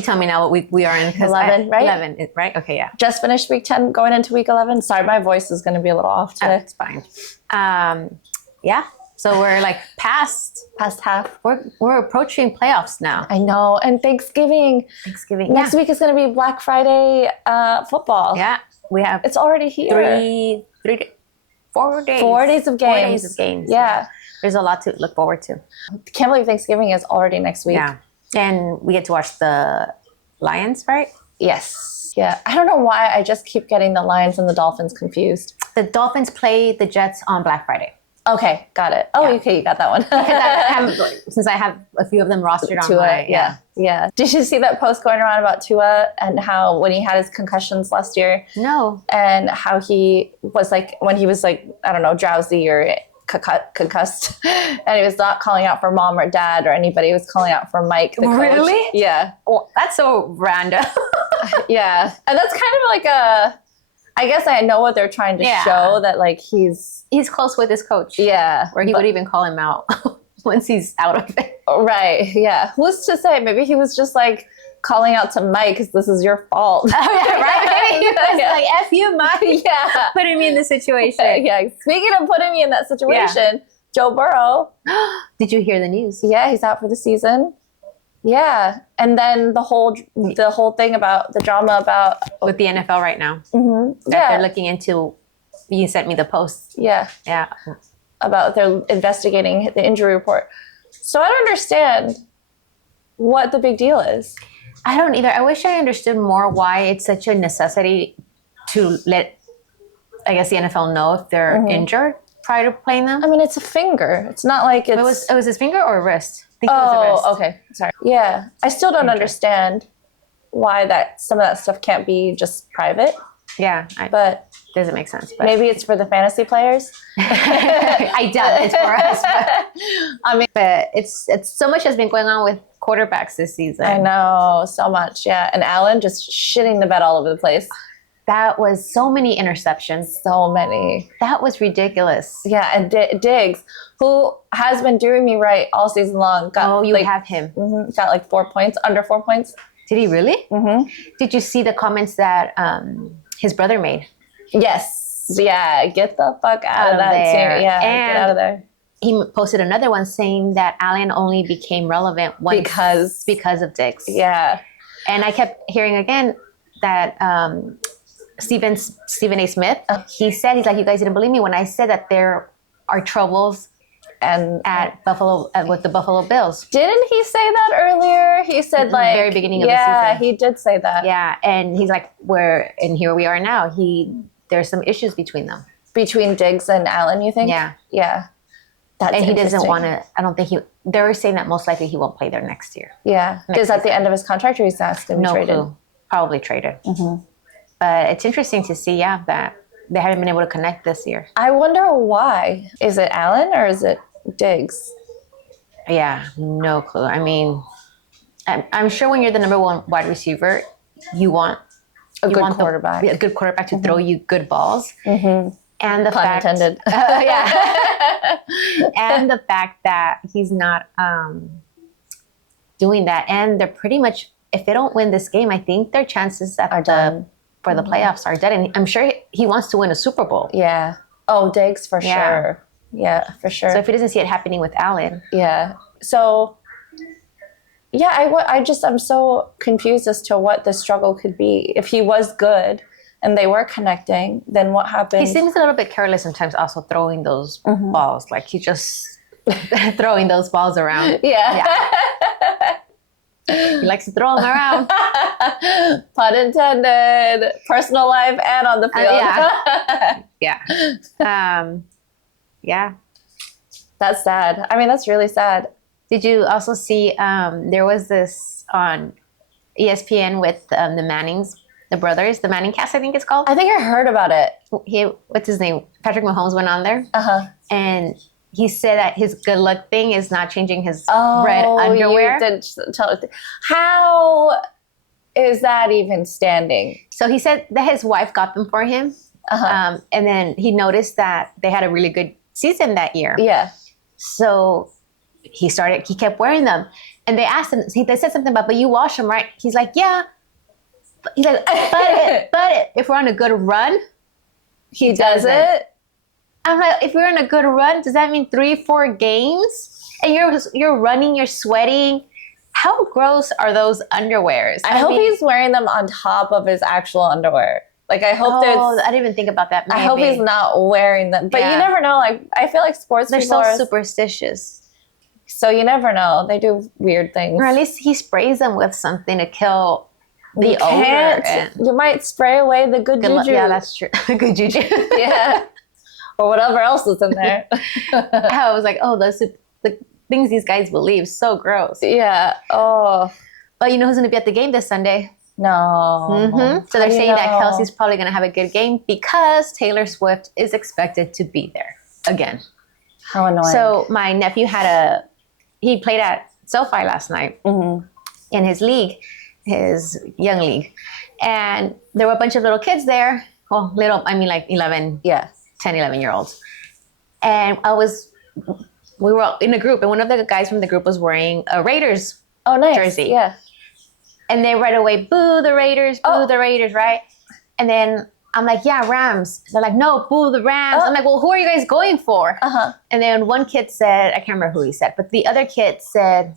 tell me now what week we are in. 11, right? 11, right? Okay, yeah. Just finished week 10, going into week 11. Sorry, my voice is going to be a little off today. It's fine. Yeah. So we're like past half. We're approaching playoffs now. I know. And Thanksgiving. Next week is going to be Black Friday football. Yeah. We have. It's already here. 4 days. 4 days of games. 4 days of games. Yeah. There's a lot to look forward to. Can't believe Thanksgiving is already next week. Yeah. And we get to watch the Lions, right? Yes. Yeah. I don't know why I just keep getting the Lions and the Dolphins confused. The Dolphins play the Jets on Black Friday. Okay, got it. Oh, okay, you got that one. Since I have a few of them rostered on Tua, my... Yeah. Did you see that post going around about Tua and how when he had his concussions last year? No. And how he was like, when he was like, I don't know, drowsy or concussed, and he was not calling out for mom or dad or anybody. He was calling out for Mike, the coach. Really? Yeah. Well, that's so random. Yeah. And that's kind of like I guess I know what they're trying to show, that like he's close with his coach. Yeah. Where he would even call him out once he's out of it. Right. Yeah. Who's to say? Maybe he was just like calling out to Mike because this is your fault. Oh, yeah, right? He was like, F you, Mike. Yeah. Putting me in the situation. Yeah. Speaking of putting me in that situation, Joe Burrow. Did you hear the news? Yeah, he's out for the season. Yeah. And then the whole thing about the drama about with the NFL right now. Mm-hmm. That they're looking into. You sent me the post. Yeah. Yeah. About they're investigating the injury report. So I don't understand what the big deal is. I don't either. I wish I understood more why it's such a necessity to let, I guess, the NFL know if they're injured prior to playing them. I mean, it's a finger. It's not like it's... It was his finger or a wrist? I think it was a wrist. Okay. Sorry. Yeah. I still don't understand why some of that stuff can't be just private. Yeah. But doesn't make sense. But maybe it's for the fantasy players. I doubt it's for us. But it's so much has been going on with quarterbacks this season. I know, so much. Yeah. And Allen just shitting the bed all over the place. That was so many interceptions. So many. That was ridiculous. Yeah. And Diggs, who has been doing me right all season long. You have him. Got like 4 points, under 4 points. Did he really? Mm-hmm. Did you see the comments that his brother made? Yes. Yeah. Get the fuck out of that there. team. Yeah. And get out of there. He posted another one saying that Allen only became relevant because of Diggs. Yeah. And I kept hearing again that Stephen A. Smith, he's like, you guys didn't believe me when I said that there are troubles at Buffalo with the Buffalo Bills. Didn't he say that earlier? He said at the very beginning of the season. Yeah, he did say that. Yeah, and he's like, and here we are now. There's some issues between them. Between Diggs and Allen, you think? Yeah. Yeah. That's and he doesn't want to, I don't think they're saying that most likely he won't play there next year. Yeah. Is that the end of his contract or he's not going to be traded? No clue. Probably traded. Mm-hmm. But it's interesting to see, that they haven't been able to connect this year. I wonder why. Is it Allen or is it Diggs? Yeah, no clue. I mean, I'm sure when you're the number one wide receiver, you want a good quarterback to throw you good balls. Mm-hmm. And the fact, intended. And the fact that he's not doing that, and they're pretty much, if they don't win this game, I think their chances for the playoffs are dead. And I'm sure he wants to win a Super Bowl. Yeah. Oh, Diggs for sure. Yeah, for sure. So if he doesn't see it happening with Allen. Yeah. So, I'm so confused as to what the struggle could be. If he was good and they were connecting, then what happened? He seems a little bit careless sometimes also throwing those balls. Like he's just throwing those balls around. Yeah. He likes to throw them around. Pun intended. Personal life and on the field. Yeah. That's sad. I mean, that's really sad. Did you also see there was this on ESPN with the Mannings, the brothers, the Manning cast, I think it's called? I think I heard about it. What's his name? Patrick Mahomes went on there. Uh-huh. And he said that his good luck thing is not changing his red underwear. You did tell it. How is that even standing? So he said that his wife got them for him. Uh-huh. And then he noticed that they had a really good season that year. Yeah. So he kept wearing them. And they asked him, they said something about, but you wash them, right? He's like, yeah. He's like, but if we're on a good run, he does it. I'm like, if we're on a good run, does that mean 3-4 games? And you're running, you're sweating. How gross are those underwears? I hope he's wearing them on top of his actual underwear. Like, I hope I didn't even think about that. Maybe. I hope he's not wearing them. But you never know. Like, I feel like sports they're people so superstitious. So you never know. They do weird things. Or at least he sprays them with something to kill the odor. You might spray away the good juju. Yeah, that's true. Good juju. Yeah. Or whatever else is in there. I was like, oh, the things these guys believe, so gross. Yeah. Oh. But you know who's going to be at the game this Sunday? No. Mm-hmm. So they're saying that Kelsey's probably going to have a good game because Taylor Swift is expected to be there again. How annoying. So my nephew he played at SoFi last night in his league, his young league. And there were a bunch of little kids there. Well, little, I mean like 10, 11-year-olds. And we were in a group, and one of the guys from the group was wearing a Raiders jersey. Yeah. And they right away, boo the Raiders, the Raiders, right? And then I'm like, yeah, Rams. They're like, no, boo the Rams. I'm like, well, who are you guys going for? And then one kid said, I can't remember who he said, but the other kid said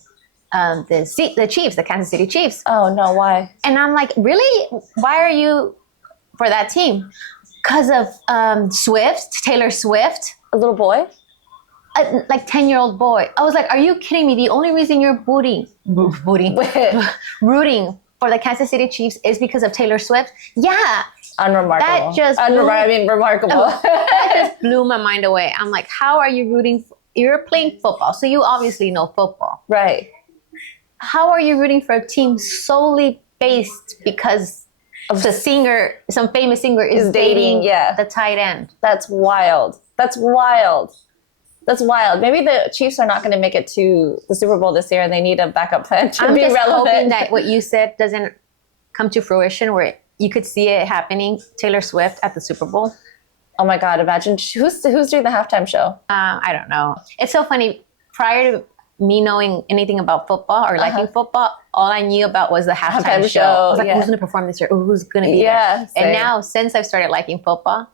the Chiefs, the Kansas City Chiefs. Oh, no, why? And I'm like, really? Why are you for that team? Because of Taylor Swift. A little boy? Like 10-year-old boy. I was like, are you kidding me? The only reason you're rooting for the Kansas City Chiefs is because of Taylor Swift? Yeah. Unremarkable. That just remarkable. That just blew my mind away. I'm like, how are you rooting? You're playing football, so you obviously know football. Right. How are you rooting for a team solely based because of some famous singer is dating the tight end? That's wild. Maybe the Chiefs are not going to make it to the Super Bowl this year, and they need a backup plan to be relevant. I'm just hoping that what you said doesn't come to fruition, where you could see it happening, Taylor Swift at the Super Bowl. Oh my God, imagine who's doing the halftime show? I don't know. It's so funny. Prior to me knowing anything about football or liking football, all I knew about was the halftime show. I was like, who's going to perform this year? Who's going to be there? Same. And now, since I've started liking football,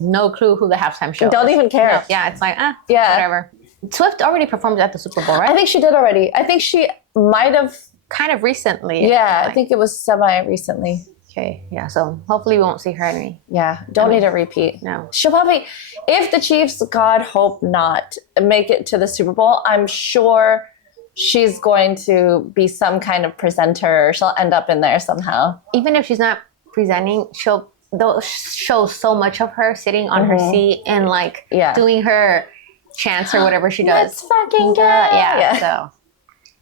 no clue who the halftime show is. Don't even care. No. Yeah, it's like, whatever. Swift already performed at the Super Bowl, right? I think she did already. I think she might have. Kind of recently. Yeah, I think it was semi-recently. Okay, yeah, so hopefully we won't see her any. Yeah, don't need a repeat. No. She'll probably, if the Chiefs, God hope not, make it to the Super Bowl, I'm sure she's going to be some kind of presenter, or she'll end up in there somehow. Even if she's not presenting, they'll show so much of her sitting on her seat and doing her chants or whatever she does. Let's fucking go. Yeah, so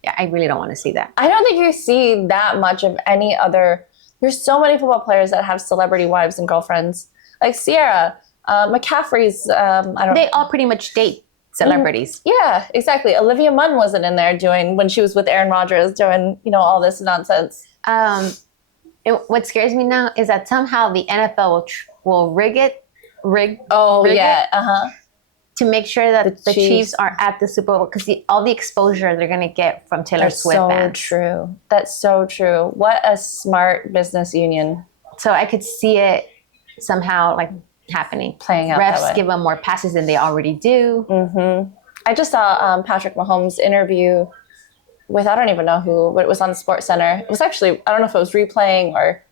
yeah, I really don't want to see that. I don't think you see that much of any other. There's so many football players that have celebrity wives and girlfriends, like Sierra, McCaffrey's. They all pretty much date celebrities. Yeah, exactly. Olivia Munn wasn't in there when she was with Aaron Rodgers doing all this nonsense. What scares me now is that somehow the NFL will rig it. To make sure that the Chiefs are at the Super Bowl, because all the exposure they're going to get from Taylor Swift fans. That's so true. What a smart business union. So I could see it somehow happening. Playing out Refs that way. give them more passes than they already do. Mm-hmm. I just saw Patrick Mahomes' interview with, I don't even know who, but it was on SportsCenter. It was actually, I don't know if it was replaying or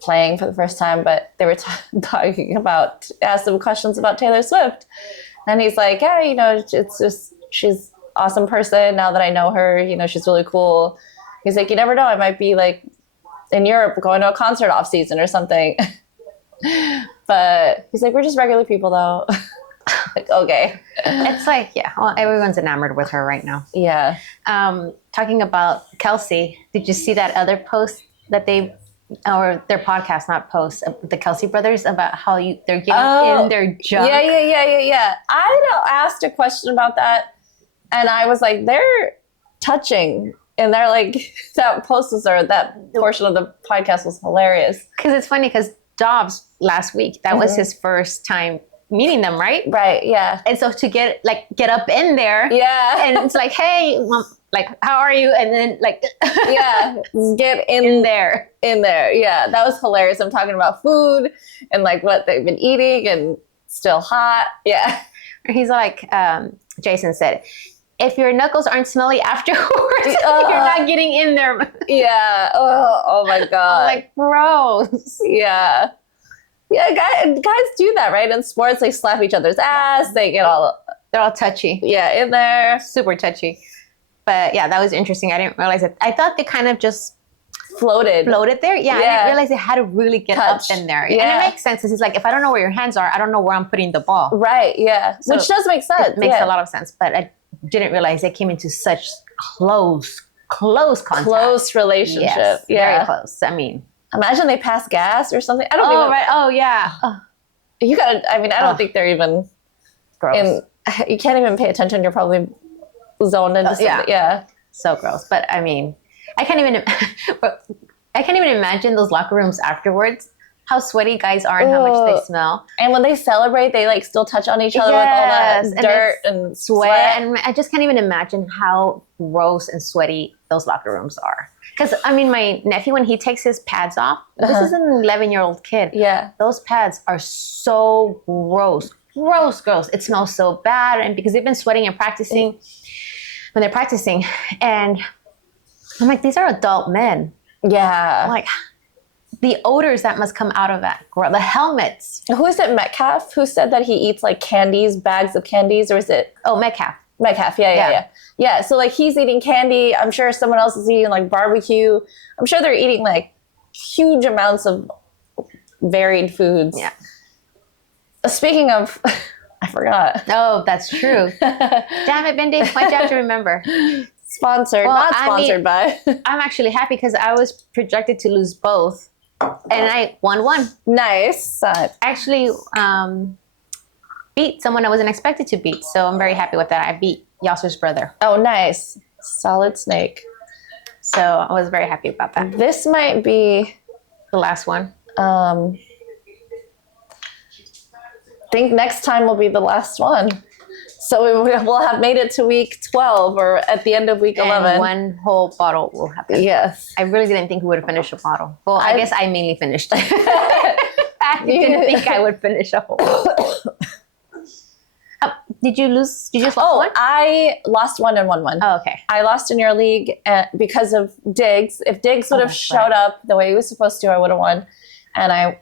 playing for the first time, but they were talking about, asked him questions about Taylor Swift. And he's like, yeah, it's just, she's an awesome person. Now that I know her, she's really cool. He's like, you never know. I might be in Europe going to a concert off season or something. But he's like, we're just regular people though. Okay. It's well, everyone's enamored with her right now. Yeah. Talking about Kelsey, did you see that other post that or their podcast, not post, the Kelsey brothers, about how they're getting in their junk? Yeah. I asked a question about that, and I was like, they're touching, and they're like, that portion of the podcast was hilarious. Because it's funny, because Dobbs last week, that was his first time meeting them, right? Right, yeah. And so to get up in there, yeah, and it's like, hey, like, how are you? And then like, Yeah, get in there. in there. Yeah, that was hilarious. I'm talking about food and like what they've been eating and still hot. Yeah. He's like, Jason said, if your knuckles aren't smelly afterwards, you're not getting in there. Yeah. Oh my God. Like, gross. Yeah. Yeah, guys do that, right? In sports, they slap each other's ass. They get all... They're all touchy. Yeah, in there. Super touchy. But yeah, that was interesting. I didn't realize it. I thought they kind of just floated there. Yeah, I didn't realize they had to really get Touch. up in there. Yeah. And it makes sense. Because he's like, if I don't know where your hands are, I don't know where I'm putting the ball. Right, yeah. So which does make sense. It makes a lot of sense. But I didn't realize they came into such close contact. Close relationship. Yes, yeah. very close. I mean, imagine they pass gas or something. I don't even... right. Oh, yeah. You gotta... I mean, I don't think they're even... Gross. You can't even pay attention. You're probably zoned into something. Yeah. So gross. But I mean, I can't even imagine those locker rooms afterwards. How sweaty guys are and how much they smell. And when they celebrate, they like still touch on each other with all that dirt and sweat. And I just can't even imagine how gross and sweaty those locker rooms are. Because I mean, my nephew, when he takes his pads off, this is an 11-year-old kid. Yeah. Those pads are so gross. Gross. It smells so bad. And because they've been sweating and practicing when they're practicing. And I'm like, these are adult men. Yeah. I'm like, the odors that must come out of that. The helmets. Who is it, Metcalf, who said that he eats like candies, bags of candies, or is it? Oh, Metcalf. Metcalf, yeah. So like he's eating candy. I'm sure someone else is eating like barbecue. I'm sure they're eating like huge amounts of varied foods. Yeah. Speaking of, I forgot. Oh, that's true. Damn it, Bindi. Why'd you have to remember? Sponsored, not sponsored by. I'm actually happy because I was projected to lose both. And I won one. Nice. I actually beat someone I wasn't expected to beat. So I'm very happy with that. I beat Yasser's brother. Oh, nice. Solid snake. So I was very happy about that. This might be the last one. I think next time will be the last one. So we'll have made it to week 12 or at the end of week 11. And one whole bottle will happen. Yes. I really didn't think we would finish a bottle. Well, I guess I mainly finished. I didn't think I would finish a whole bottle. Did you lose? Did you just lose one? I lost one and won one. Oh, okay. I lost in your league because of Diggs. If Diggs would have showed up the way he was supposed to, I would have won. And I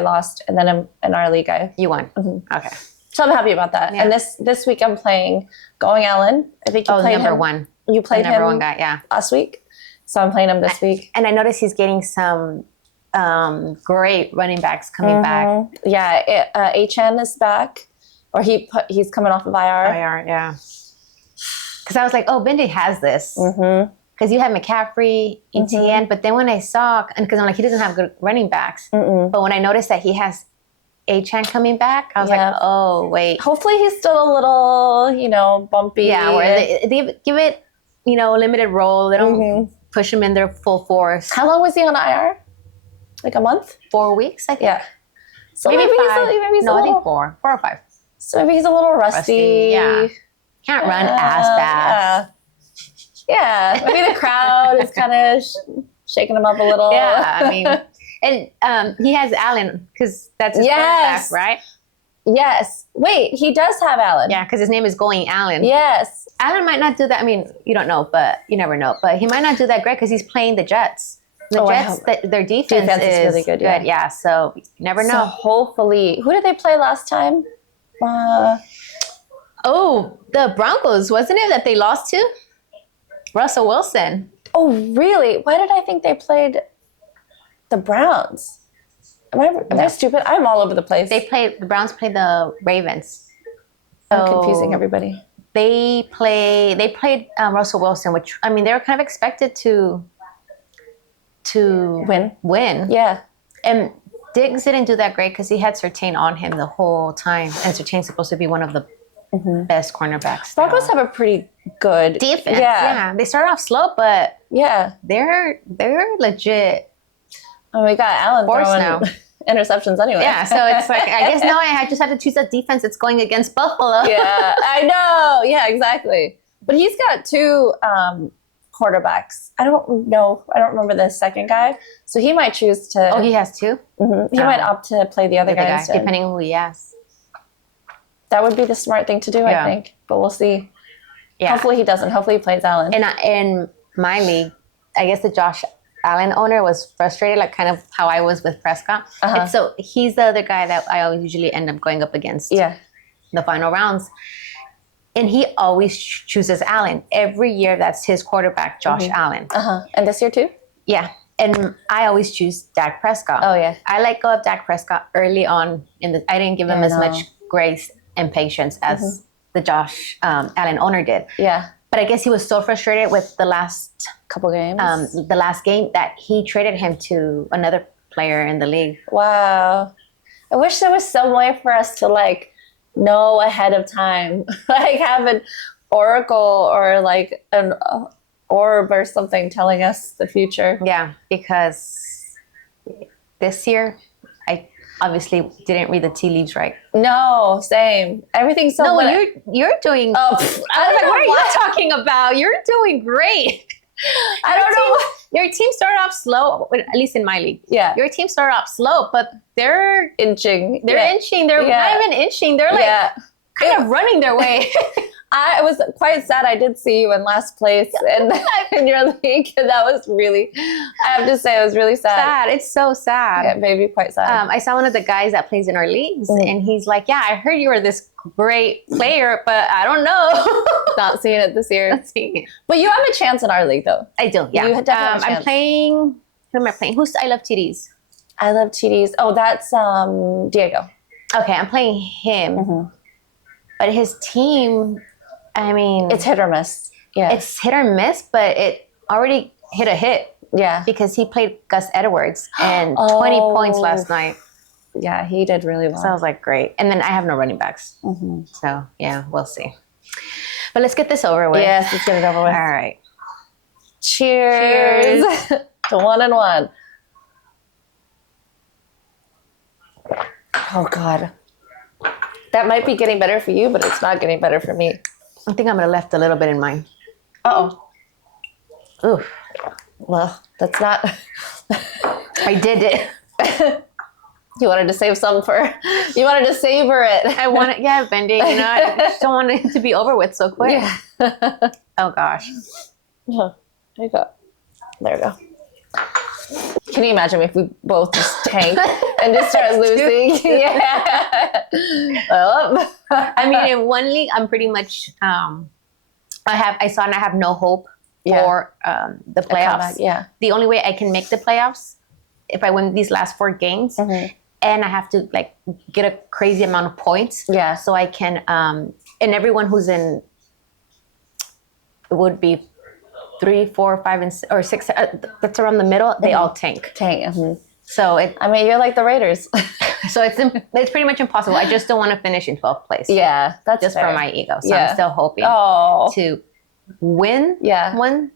lost. And then in our league, you won. Mm-hmm. Okay. So I'm happy about that. Yeah. And this week I'm playing Going Allen. I think you played number him. One. You played the number him one guy, yeah. last week. So I'm playing him this week. And I noticed he's getting some great running backs coming back. Yeah, HN is back. Or he's coming off of IR. IR, yeah. Because I was like, oh, Bindi has this. Because you had McCaffrey, ETN, but then when I saw, and because I'm like, he doesn't have good running backs. But when I noticed that he has A-Chan coming back, I was like, oh, wait. Hopefully he's still a little, bumpy. Yeah, where they give it, limited role. They don't push him in their full force. How long was he on IR? Like a month? 4 weeks, I think. Yeah. So maybe 5. He's I think 4 or 5. So maybe he's a little rusty. Yeah. Can't run as fast. Yeah. Maybe the crowd is kind of shaking him up a little. Yeah, I mean, and he has Allen because that's his quarterback, right? Yes. Wait, he does have Allen. Yeah, because his name is Going Allen. Yes. Allen might not do that. I mean, you don't know, but you never know. But he might not do that great because he's playing the Jets. The Jets, their defense is really good. Yeah, so you never know. So hopefully, who did they play last time? The Broncos, wasn't it, that they lost to? Russell Wilson. Oh, really? Why did I think they played the Browns? Am I stupid? I'm all over the place. The Browns played the Ravens. I'm confusing everybody. They played Russell Wilson, which, I mean, they were kind of expected to win. Yeah. And Diggs didn't do that great because he had Surtain on him the whole time. And Surtain's supposed to be one of the best cornerbacks. Broncos have a pretty good defense. Yeah. They started off slow, but they're legit. Oh, we got Allen throwing now interceptions anyway. Yeah, so it's like, I guess now I just have to choose a defense that's going against Buffalo. Yeah, I know. Yeah, exactly. But he's got two quarterbacks. I don't know. I don't remember the second guy. So he might choose to. Oh, he has two? He might opt to play the other guy instead. Depending on who he asks. That would be the smart thing to do, I think. But we'll see. Yeah. Hopefully he doesn't. Hopefully he plays Allen. And in my league, I guess the Josh Allen owner was frustrated, like kind of how I was with Prescott. And so he's the other guy that I always usually end up going up against the final rounds. And he always chooses Allen. Every year, that's his quarterback, Josh Allen. And this year too? Yeah. And I always choose Dak Prescott. Oh, yeah. I let go of Dak Prescott early on. I didn't give him as much grace and patience as the Josh Allen owner did. Yeah. But I guess he was so frustrated with the last couple games, the last game, that he traded him to another player in the league. Wow. I wish there was some way for us to like know ahead of time, like have an oracle or like an orb or something telling us the future. Yeah, because this year I obviously didn't read the tea leaves right. No, same. Everything's so. No, you're doing. Oh, I don't know what are you talking about. You're doing great. I don't know. Your team started off slow, at least in my league. Yeah. Your team started off slow, but they're inching. They're inching. They're not even inching. They're like kind of running their way. I was quite sad. I did see you in last place in your league. And that was really, I have to say, it was really sad. It's so sad. Yeah, maybe quite sad. I saw one of the guys that plays in our leagues, and he's like, yeah, I heard you were this great player, but I don't know. Not seeing it this year. Not seeing it. But you have a chance in our league, though. I do, yeah. You definitely have a chance. I'm playing, who am I playing? Who's I Love TDs? I Love TDs. Oh, that's Diego. Okay, I'm playing him. But his team, I mean, it's hit or miss. Yeah. It's hit or miss, but it already hit a hit. Yeah. Because he played Gus Edwards and 20 points last night. Yeah, he did really well. So I was like, great. And then I have no running backs. So, yeah, we'll see. But let's get this over with. Yes, let's get it over with. All right. Cheers. To 1 and 1. Oh, God. That might be getting better for you, but it's not getting better for me. I think I'm going to left a little bit in mine. Uh-oh. Ooh. Well, that's not... I did it. You wanted to save some for... You wanted to savor it. I want it, bending. You know, I just don't want it to be over with so quick. Yeah. Oh, gosh. There you go. There we go. Can you imagine if we both just tank and just start losing? Yeah. Well, I mean, in one league, I'm pretty much... I have no hope for the playoffs. Yeah. The only way I can make the playoffs if I win these last 4 games, and I have to like get a crazy amount of points. Yeah. So I can, and everyone who's in, it would be 3, 4, 5, or 6. That's around the middle. They all tank. So I mean, you're like the Raiders. So it's pretty much impossible. I just don't want to finish in 12th place. Yeah, that's just fair. for my ego. So I'm still hoping to win one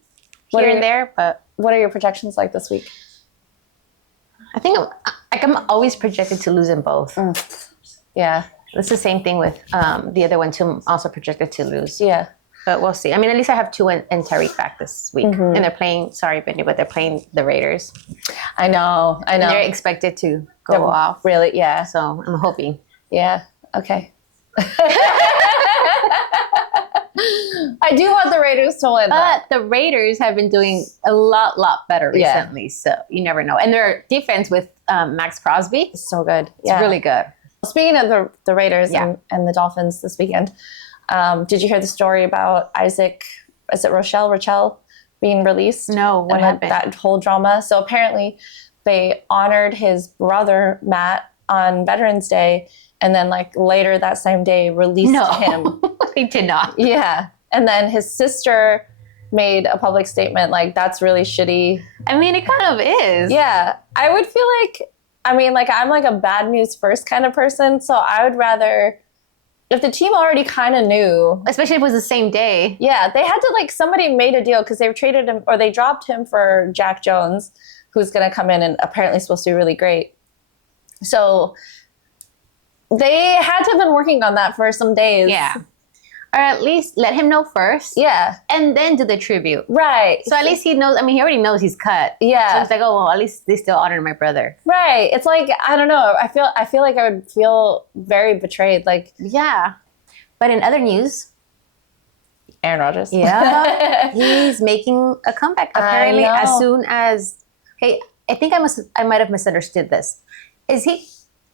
here and there. But what are your projections like this week? I think I'm always projected to lose in both. Yeah, it's the same thing with the other one too. I'm also projected to lose. Yeah, but we'll see. I mean, at least I have 2 and Tariq back this week, and they're playing. Sorry, Benny, but they're playing the Raiders. I know. And they're expected to go off. Really? Yeah. So I'm hoping. Yeah. Okay. I do want the Raiders to win. But the Raiders have been doing a lot better recently. So you never know. And their defense with Max Crosby is so good. It's really good. Speaking of the Raiders and the Dolphins this weekend, did you hear the story about Isaac? Is it Rochelle being released? No. What happened? That whole drama. So apparently they honored his brother, Matt, on Veterans Day. And then like later that same day released him. They did not. Yeah. And then his sister made a public statement like, that's really shitty. I mean, it kind of is. Yeah. I would feel like, I'm like a bad news first kind of person. So I would rather, if the team already kind of knew. Especially if it was the same day. Yeah. They had to somebody made a deal because they traded him or they dropped him for Jack Jones, who's going to come in and apparently supposed to be really great. So they had to have been working on that for some days. Yeah. or at least let him know first. Yeah. And then do the tribute. Right. So at least he knows. I mean, he already knows he's cut. Yeah. So it's like, oh well, at least they still honor my brother. Right. It's like, I don't know. I feel like I would feel very betrayed. Like, yeah. But in other news, Aaron Rodgers. yeah, he's making a comeback apparently as soon as. Hey, I think I might have misunderstood this. Is he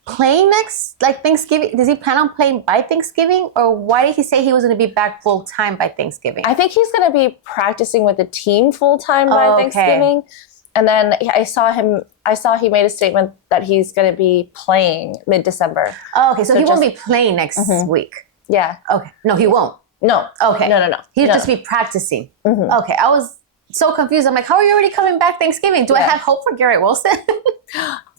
playing next, like Thanksgiving? Does he plan on playing by Thanksgiving, or why did he say he was going to be back full time by Thanksgiving? I think he's going to be practicing with the team full time by Thanksgiving, and then I saw he made a statement that he's going to be playing mid-December. Oh, okay, so he won't be playing next week. Yeah. Okay. No, he won't. No. Okay. No. He'll just be practicing. Okay. I was so confused. I'm like, how are you already coming back Thanksgiving? Do I have hope for Garrett Wilson?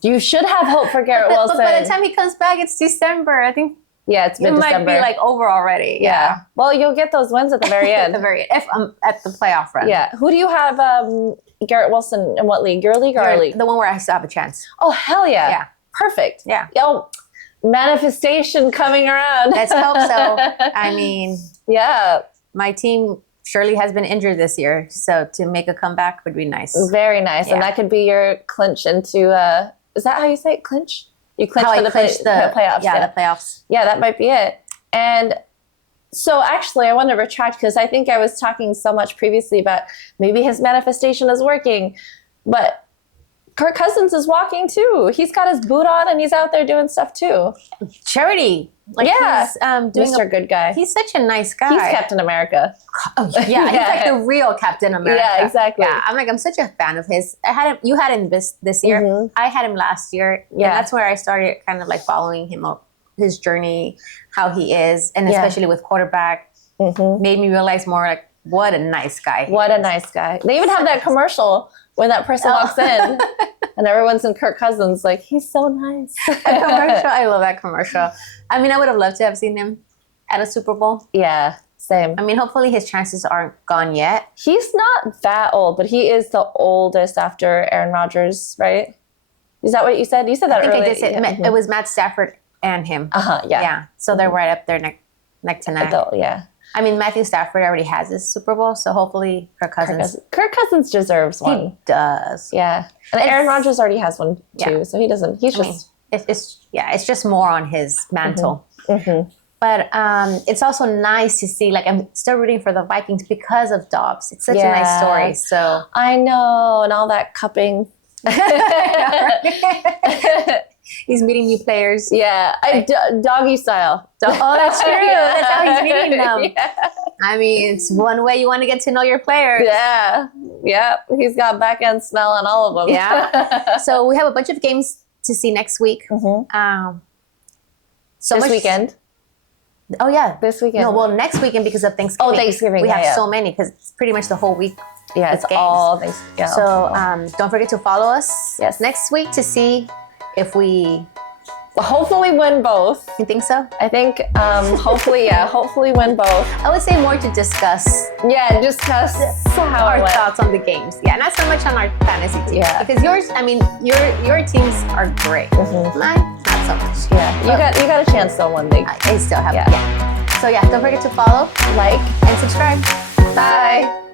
You should have hope for Garrett Wilson. But by the time he comes back, it's December. I think it's mid-December. It might be like over already. Yeah. Well, you'll get those wins at the very end. At the very end, if I'm at the playoff run. Yeah. Who do you have Garrett Wilson in what league? Your league or our league? The one where I still have a chance. Oh, hell yeah. Yeah. Perfect. Yeah. Yo, manifestation coming around. Let's hope so. I mean, yeah. My team surely has been injured this year, so to make a comeback would be nice. Very nice. Yeah. And that could be your clinch into, is that how you say it? Clinch? You clinch for the playoffs. Yeah, the playoffs. Yeah, that might be it. And so actually, I want to retract because I think I was talking so much previously about maybe his manifestation is working, but Kirk Cousins is walking too. He's got his boot on and he's out there doing stuff too. Charity. Like he's doing Mr. Good Guy. He's such a nice guy. He's Captain America. Oh, yeah, he's like the real Captain America. Yeah, exactly. Yeah, I'm such a fan of his. I had him. You had him this year. I had him last year. Yeah, and that's where I started kind of like following him up, his journey, how he is, and especially with quarterback, made me realize more like what a nice guy. What a nice guy. They even have that commercial when that person walks in. And everyone's in Kirk Cousins, like, he's so nice. I love that commercial. I mean, I would have loved to have seen him at a Super Bowl. Yeah, same. I mean, hopefully his chances aren't gone yet. He's not that old, but he is the oldest after Aaron Rodgers, right? Is that what you said? You said that earlier. I think I did say it was Matt Stafford and him. Yeah. Yeah, so they're right up there neck to neck. Yeah. I mean, Matthew Stafford already has his Super Bowl, so hopefully Kirk Cousins. Kirk Cousins deserves one. He does. Yeah. And Aaron Rodgers already has one too, so he doesn't. He's it's just more on his mantle. But it's also nice to see, like, I'm still rooting for the Vikings because of Dobbs. It's such a nice story. So I know, and all that cupping. He's meeting new players. Yeah, doggy style. Oh, that's true. That's how he's meeting them. Yeah. I mean, it's one way you want to get to know your players. Yeah. He's got back end smell on all of them. Yeah. So we have a bunch of games to see next week. This weekend. Oh yeah, this weekend. No, well, next weekend because of Thanksgiving. Oh, Thanksgiving. We have so many because it's pretty much the whole week. Yeah, it's games. All Thanksgiving. Yeah. So don't forget to follow us next week to see if we hopefully win both. You think so? I think hopefully win both. I would say more to discuss. Yeah, discuss how our thoughts on the games. Yeah, not so much on our fantasy team. Yeah, because yours, I mean, your teams are great. Mine, not so much. Yeah, you got a chance though one league. I still have. Yeah. So yeah, don't forget to follow, like, and subscribe. Bye.